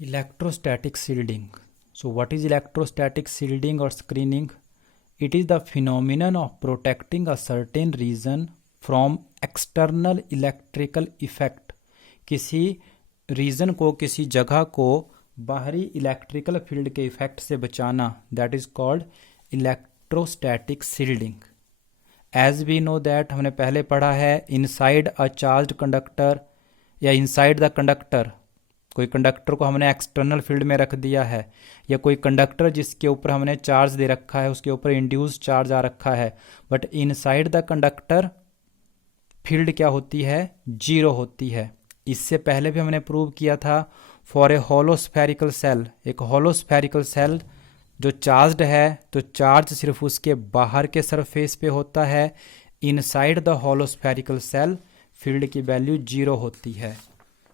Electrostatic shielding. So what is electrostatic shielding or screening? It is the phenomenon of protecting a certain region from external electrical effect. किसी reason को, किसी जगह को बाहरी electrical field के effect से बचाना, that is called electrostatic shielding. As we know that, हमने पहले पढ़ा है, इनसाइड अ चार्ज्ड कंडक्टर या इनसाइड द कंडक्टर, कोई कंडक्टर को हमने एक्सटर्नल फील्ड में रख दिया है, या कोई कंडक्टर जिसके ऊपर हमने चार्ज दे रखा है उसके ऊपर इंड्यूस चार्ज आ रखा है, but inside the conductor field क्या होती है, जीरो होती है. इससे पहले भी हमने प्रूव किया था for a hollow spherical shell. एक होलो स्फेरिकल सेल जो चार्ज्ड है तो चार्ज सिर्फ उसके बाहर के सरफेस पे होता है. Inside the hollow spherical shell field की वैल्यू जीरो होती है.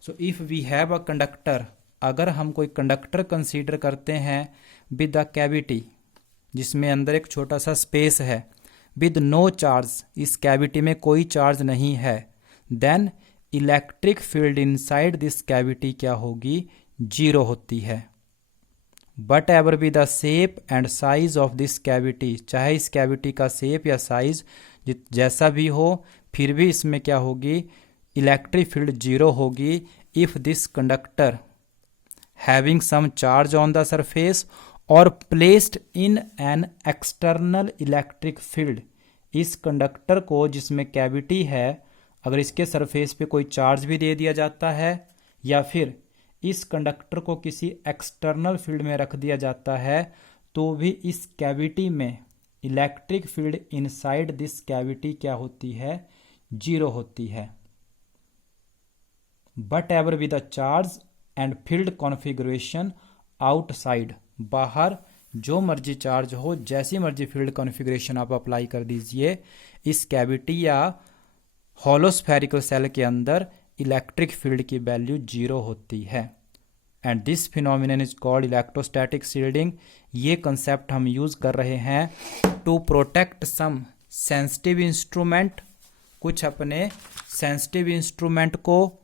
So if we have a conductor, अगर हम कोई कंडक्टर कंसीडर करते हैं विद अ कैविटी, जिसमें अंदर एक छोटा सा स्पेस है, विद नो चार्ज, इस कैविटी में कोई चार्ज नहीं है, then electric field inside this cavity क्या होगी, जीरो होती है. But ever be the shape and size of this cavity, चाहे इस कैविटी का शेप या साइज जैसा भी हो, फिर भी इसमें क्या होगी, इलेक्ट्रिक फील्ड जीरो होगी. If this conductor having some charge on the surface और placed in an external electric field, इस कंडक्टर को जिसमें कैविटी है अगर इसके सरफेस पे कोई चार्ज भी दे दिया जाता है, या फिर इस कंडक्टर को किसी एक्सटर्नल फील्ड में रख दिया जाता है, तो भी इस कैविटी में electric field inside this cavity क्या होती है, जीरो होती है. But ever with the charge and field configuration outside, बाहर जो मर्जी चार्ज हो, जैसी मर्जी फील्ड कॉन्फ़िगरेशन आप अप्लाई कर दीजिए, इस कैविटी या हॉलो स्फेरिकल सेल के अंदर इलेक्ट्रिक फील्ड की वैल्यू जीरो होती है. And this phenomenon is called electrostatic shielding. ये कंसेप्ट हम यूज कर रहे हैं to protect some sensitive instrument, कुछ अपने सेंसिटिव इंस्ट्रूमेंट को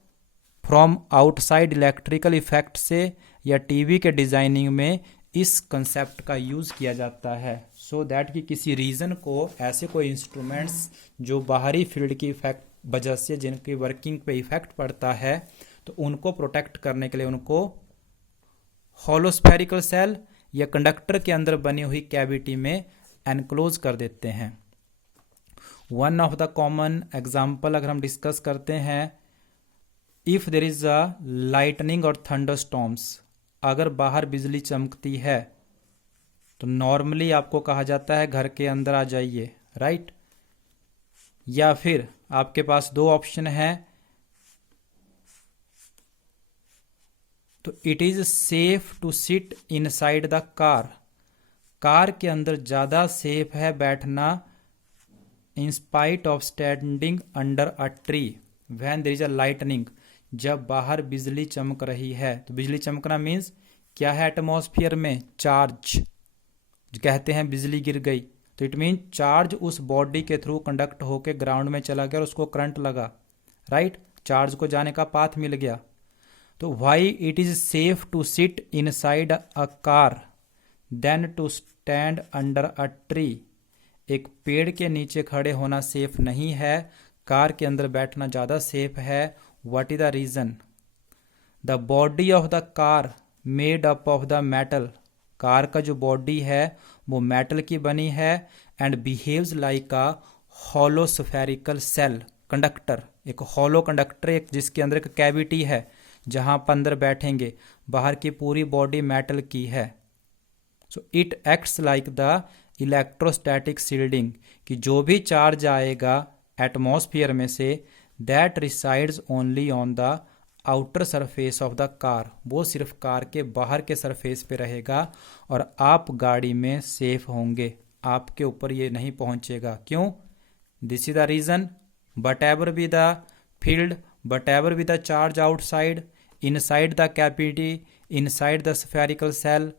फ्रॉम आउटसाइड इलेक्ट्रिकल इफेक्ट से, या टीवी के डिजाइनिंग में इस कंसेप्ट का यूज किया जाता है, सो दैट कि किसी रीजन को, ऐसे कोई इंस्ट्रूमेंट्स जो बाहरी फील्ड की इफेक्ट वजह से जिनकी वर्किंग पे इफेक्ट पड़ता है, तो उनको प्रोटेक्ट करने के लिए उनको होलो स्फेरिकल सेल या कंडक्टर के अंदर बनी हुई कैविटी में एनक्लोज कर देते हैं. One of the common example अगर हम डिस्कस करते हैं, if there is a lightning और थंडरस्टॉर्म्स, अगर बाहर बिजली चमकती है तो नॉर्मली आपको कहा जाता है घर के अंदर आ जाइए, राइट. या फिर आपके पास दो ऑप्शन है, तो it is safe to sit inside the car, car के अंदर ज्यादा सेफ है बैठना, in spite of standing under a tree when there is a lightning, जब बाहर बिजली चमक रही है. तो बिजली चमकना मीन्स क्या है, एटमॉस्फेयर में चार्ज, कहते हैं बिजली गिर गई, तो इट मीन चार्ज उस बॉडी के थ्रू कंडक्ट होके ग्राउंड में चला गया और उसको करंट लगा, राइट, चार्ज को जाने का पाथ मिल गया. तो why it is safe to sit inside a car then to stand under a tree, एक पेड़ के नीचे खड़े होना सेफ नहीं है, कार के अंदर बैठना ज्यादा सेफ है. What is the reason, the body of the car made up of the metal, car का जो बॉडी है वो मेटल की बनी है, and behaves like a hollow spherical shell conductor, एक होलो कंडक्टर, एक जिसके अंदर एक कैविटी है जहां आप अंदर बैठेंगे, बाहर की पूरी बॉडी मेटल की है. So it acts like the electrostatic shielding, कि जो भी चार्ज आएगा एटमॉस्फेयर में से, that resides only on the outer surface of the car, वो सिर्फ कार के बाहर के सरफेस पे रहेगा और आप गाड़ी में सेफ होंगे, आपके ऊपर ये नहीं पहुंचेगा. क्यों, this is the reason, but ever be the field, but ever be the charge outside, inside the cavity, inside the spherical shell,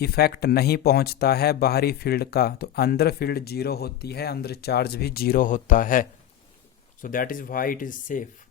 effect नहीं पहुंचता है बाहरी फील्ड का, तो अंदर फील्ड जीरो होती है, अंदर चार्ज भी जीरो होता है. So that is why it is safe.